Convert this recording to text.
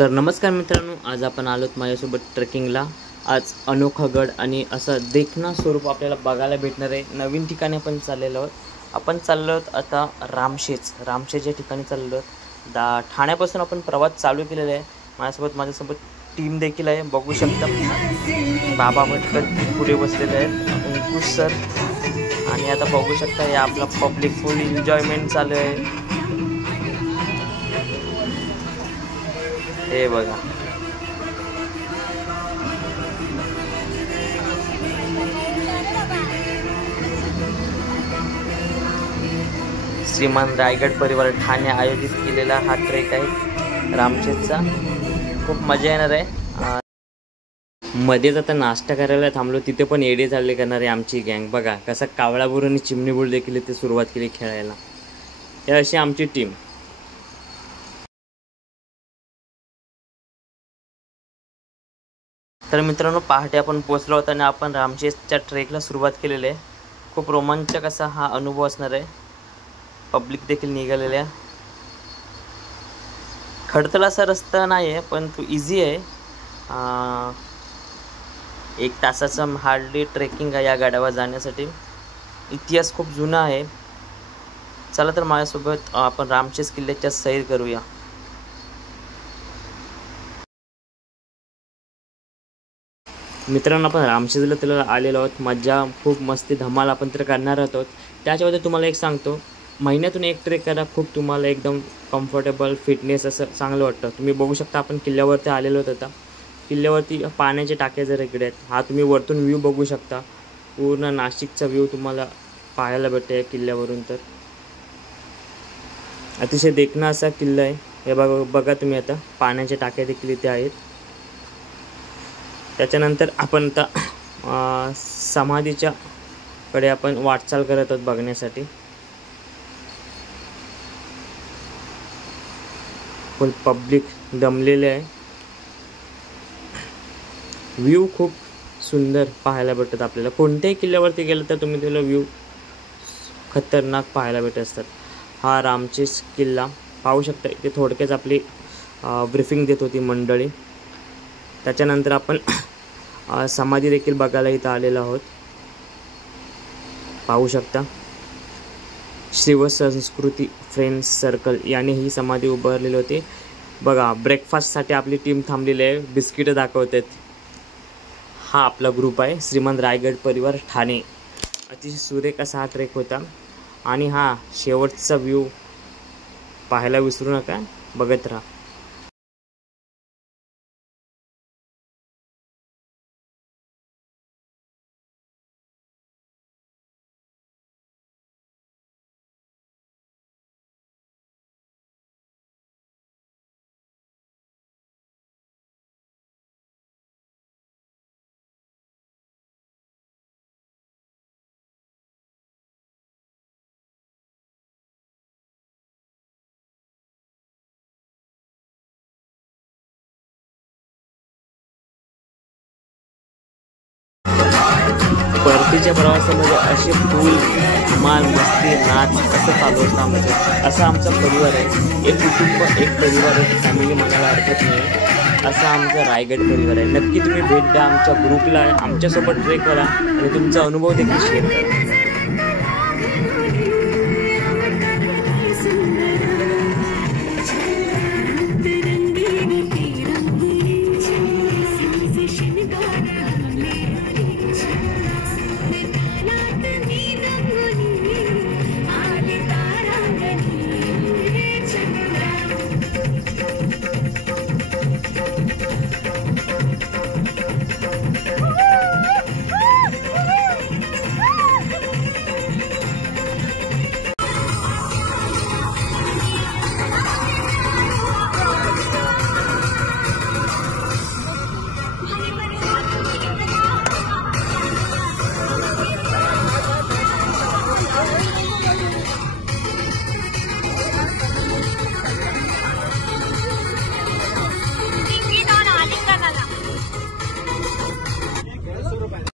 तर नमस्कार मित्रांनो, आज आपण आलोत माझ्यासोबत ट्रेकिंगला। आज अनोखा गड आणि असं देखणं स्वरूप आपल्याला बघायला भेटणार आहे। नवीन ठिकाणी आपण चाललेलो आहोत। आपण चाललो आहोत आता रामशेजच्या ठिकाणी चाललो आहोत। ठाण्यापासून आपण प्रवास चालू केलेला आहे। माझ्यासोबत टीम देखील आहे, बघू शकता। बाबा भटकत पुढे बसलेले आहेत, अंकुश सर, आणि आता बघू शकता हे आपला पब्लिक फुल एन्जॉयमेंट चालू आहे। हे बघा, श्रीमान रायगड परिवार ठाणे आयोजित केलेला हा ट्रेक आहे रामशेजचा। खूप मजा येणार आहे। मध्येच आता नाश्ता करायला थांबलो, तिथे पण एडे चालले करणारे आमची गँग। बघा कसा कावळाबूर आणि चिमणीबूर देखील इथे सुरुवात केली खेळायला। हे अशी आमची टीम। तर मित्रांनो, पहाटे आपण पोहोचलो होतो आणि आपण रामशेजच्या ट्रेकला सुरुवात केलेली आहे। खूप रोमांचक असा हा अनुभव असणार आहे। पब्लिक देखील निघालेले आहे। खडतल असा रस्ता नाही आहे, पण तो इझी आहे। 1 तासाचा हार्डली ट्रेकिंग आहे या गडावर जाण्यासाठी। इतिहास खूप जुना आहे। चला तर माझ्यासोबत आपण रामशेज किल्ल्याच्या सैर करूया। मित्रांनो, आपण रामशेजला त्याला आलेलो आहोत। मजा खूप मस्ती धमाल आपण तर करणार आहोत। त्याच्यामध्ये तुम्हाला एक सांगतो, महिन्यातून एक ट्रेक करा, खूप तुम्हाला एकदम कम्फर्टेबल फिटनेस असं चांगलं वाटतं। तुम्ही बघू शकता आपण किल्ल्यावरती आलेलो होतो। आता किल्ल्यावरती पाण्याचे टाके जर इकडे आहेत, हा तुम्ही वरतून व्ह्यू बघू शकता। पूर्ण नाशिकचा व्ह्यू तुम्हाला पाहायला भेटते किल्ल्यावरून। तर अतिशय देखणा असा किल्ला आहे। हे बघा तुम्ही, आता पाण्याचे टाके देखील इथे आहेत। त्याच्यानंतर आपण आता समाधीच्या कडे आपण वाटचाल करत आहोत बघण्यासाठी। फुल पब्लिक दमलेले आहे। व्ह्यू खूप सुंदर पाहायला भेटतात आपल्याला। कोणत्याही किल्ल्यावरती गेलं तर तुम्ही त्याला व्ह्यू खतरनाक पाहायला भेटत असतात। हा रामशेज किल्ला पाहू शकता। इथे थोडक्याच आपली ब्रीफिंग देत होती मंडळी। त्याच्यानंतर आपण समाधी देखील बघायला इथं आलेलो आहोत। पाहू शकता, शिवसंस्कृती फ्रेंड्स सर्कल याने ही समाधी उभारलेली होती। बघा, ब्रेकफास्टसाठी आपली टीम थांबलेली आहे, बिस्किटं दाखवतात। हा आपला ग्रुप आहे, श्रीमान रायगड परिवार ठाणे। अतिशय सुरेख असा हा ट्रेक होता। आणि हा शेवटचा व्ह्यू पाहायला विसरू नका, बघत राहा। परतीच्या प्रवासामध्ये असे फुल धमाल मस्ती नाच असं चालू असतं आमचं। असा आमचा परिवार आहे। एक कुटुंब, एक परिवार, एक फॅमिली म्हणायला हरकत नाही। असा आमचा रायगड परिवार आहे। नक्की तुम्ही भेट द्या आमच्या ग्रुपला, आमच्यासोबत ट्रेक करा आणि तुमचा अनुभव देखील शेअर करा।